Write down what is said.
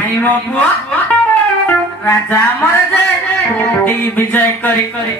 आई मो पुआ राजा मर जे ती विजय करी करी